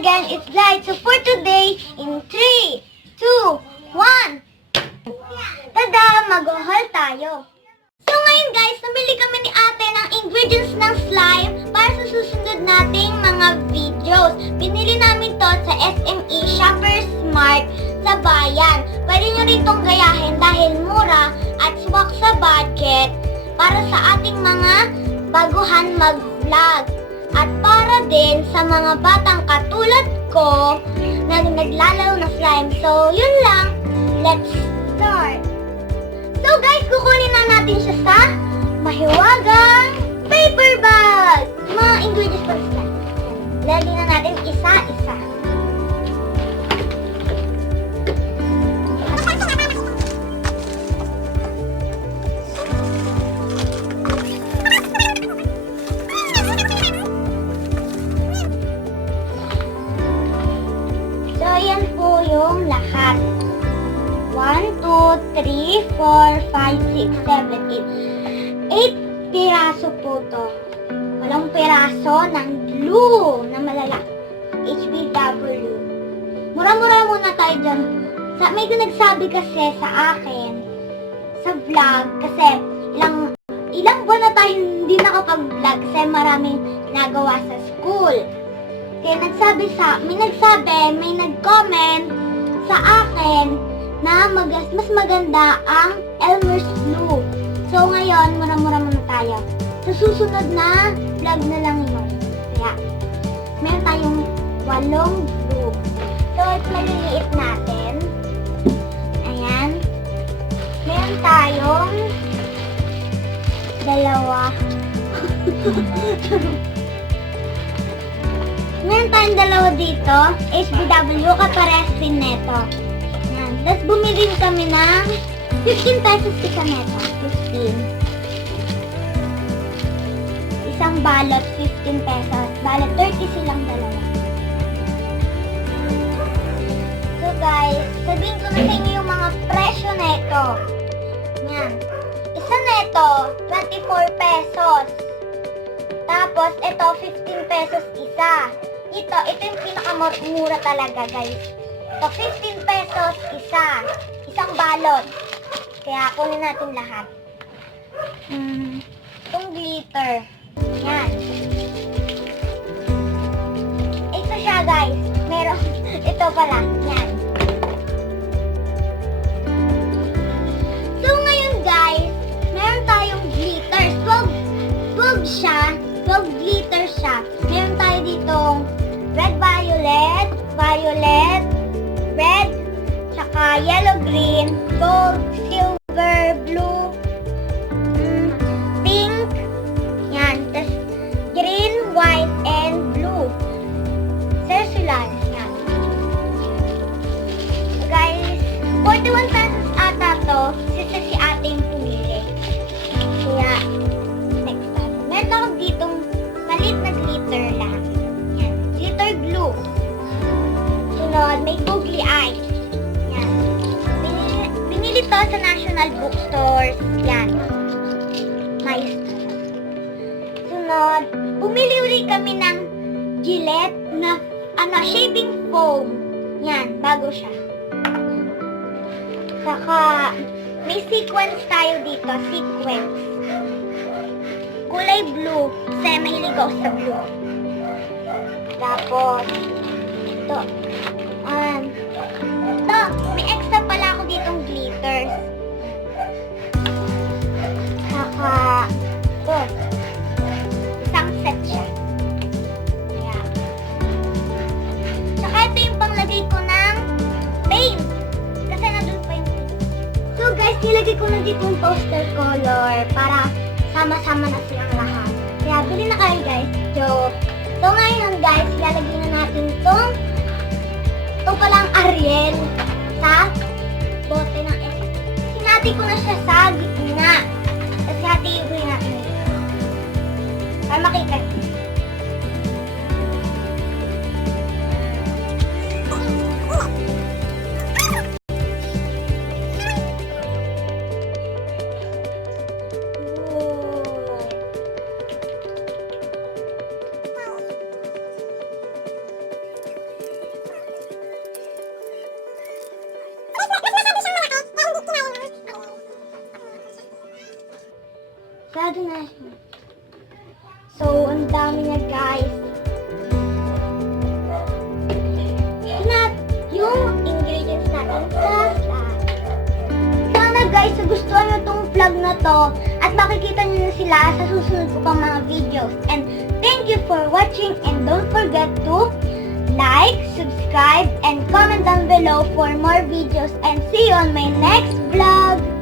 again, it's Light. So for today, in 3, 2, 1, tada! Mag-haul tayo. So ngayon guys, namili kami ni ate ng ingredients ng slime para sa susunod nating mga videos. Binili namin to sa SME Shopper Smart sa bayan. Pwede nyo rin itong gayahin dahil mura at swak sa budget para sa ating mga baguhan mag-vlog. At para din sa mga batang katulad ko na naglalaro ng slime. So, yun lang. Let's start. So guys, kukunin na natin siya sa mahiwagang paper bag. Mga ingredients for slime. Lagyan na natin isa-isa. So, yan po yung lahat. 1, 2, 3, 4, 5, 6, 7, 8. 8 piraso po to. Walang piraso ng glue na malalaki. HBW. Mura-mura muna tayo dyan. May nagsabi kasi sa akin, sa vlog, kasi ilang buwan na tayo hindi nakapag-vlog kasi maraming ginagawa sa school. Kaya may nag-comment sa akin na mas maganda ang Elmer's Glue. So ngayon, mura-mura muna tayo. Sa susunod na vlog na lang yun. Kaya, meron tayong 8 glue. So, ito maliliit natin. Ayan. Meron tayong 2. Meron tayong 2 dito. HBW, kapares din neto. Ayan. Tapos bumili kami ng 15 pesos isa neto. 15. Isang balot, 15 pesos. Balot, 30 silang dalawa. So guys, sabihin ko na sa inyo yung mga presyo neto. Ayan. Isa neto, 24 pesos. Tapos, ito, 15 pesos isa. Ito yung pinakamura talaga, guys. Ito, 15 pesos isa. Isang balot. Kaya, kunin natin lahat. Itong glitter. Yan. Ito siya, guys. Meron, ito pala. Yan. So, ngayon, guys, meron tayong glitters. 12 siya. 12 glitters siya. Meron tayo ditong red violet, red, tsaka yellow green, gold, silver, blue, pink, yan, tas green, white, and blue. Circular, yan. Guys, 41 pesos ata to, si ate yung pumili. Kaya, next time. Meron ako ditong malit na glitter lang. Yan. Glitter glue. Sunod, may googly eye. Yan. Binili to sa National Bookstores. Yan. Nice. Sunod, bumili ulit kami ng Gillette na shaving foam. Yan, bago siya. Saka, may sequence tayo dito. Sequence. Kulay blue. Kasi mahilig ako sa blue. Tapos, ito. May extra pala ako ditong glitters. Saka, ito. Isang set siya. Ayan. Saka ito yung panglagay ko ng paint. Kasi nandun pa yung paint. So guys, nilagay ko na dito yung poster color para sama-sama na silang lahat. Kaya bili na kayo guys. So ngayon guys, lalagyan na natin itong palang Ariel sa bote ng S. Sinati ko na siya sa gitna. Tapos hati ko natin ito. Para makita nyo. So, ang dami niya guys. Not yung ingredients natin sa slide. Sana guys, nagustuhan nyo tong vlog na to at makikita nyo na sila sa susunod ko pang mga videos. And thank you for watching and don't forget to like, subscribe, and comment down below for more videos and see you on my next vlog!